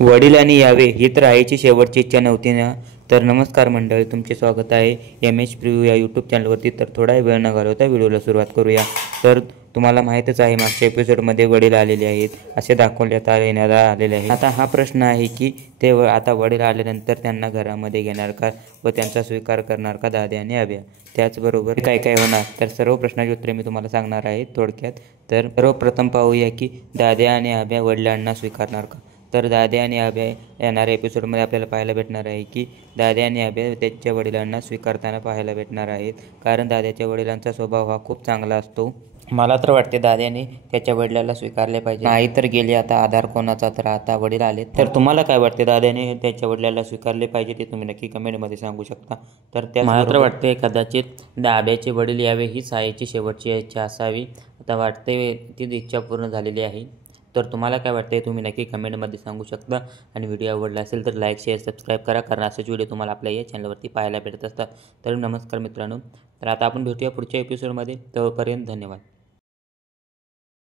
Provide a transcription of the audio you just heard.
वडिलांनी यावे ही तर आईची शेवटची इच्छा नव्हती ना. तर नमस्कार मंडळी, तुमचे स्वागत आहे एम.एच. प्रिव्ह्यू या यूट्यूब चॅनलवरती. तर थोडा वेळ न घालवता व्हिडिओला सुरुवात करूया. तर तुम्हाला माहीतच आहे, मागच्या एपिसोडमध्ये वडील आलेले आहेत असे दाखवण्यात आलेले आहे. आता हा प्रश्न आहे की ते आता वडील आल्यानंतर त्यांना घरामध्ये घेणार का व त्यांचा स्वीकार करणार का दाद्या आणि अभ्या. त्याचबरोबर काय काय होणार, तर सर्व प्रश्नाची उत्तरे मी तुम्हाला सांगणार आहे थोडक्यात. तर सर्वप्रथम पाहूया की दाद्या आणि अभ्या वडिलांना स्वीकारणार का. तर दाद्या आणि अभ्या येणाऱ्या एपिसोडमध्ये आपल्याला पाहायला भेटणार आहे की दाद्या आणि अभ्या त्याच्या वडिलांना स्वीकारताना पाहायला भेटणार आहेत. कारण दाद्याच्या वडिलांचा स्वभाव हा खूप चांगला असतो. मला तर वाटते दाद्याने त्याच्या वडिलाला स्वीकारले पाहिजे. आई तर गेली, आता आधार कोणाचा, तर आता वडील आले. तर तुम्हाला काय वाटते, दाद्याने त्याच्या वडिलाला स्वीकारले पाहिजे ते तुम्ही नक्की कमेंटमध्ये सांगू शकता. तर त्या मला तर वाटते कदाचित अभ्याचे वडील यावे हीच आईची शेवटची इच्छा असावी. आता वाटते ती इच्छा पूर्ण झालेली आहे. तर तुम्हाला काय वाटते तुम्ही नक्की कमेंटमध्ये सांगू शकता. आणि व्हिडिओ आवडला असेल तर लाईक, शेअर, सबस्क्राईब करा, कारण असेच व्हिडिओ तुम्हाला आपल्या या चॅनलवरती पाहायला भेटत असतात. तर नमस्कार मित्रांनो, तर आता आपण भेटूया पुढच्या एपिसोडमध्ये. तोपर्यंत धन्यवाद.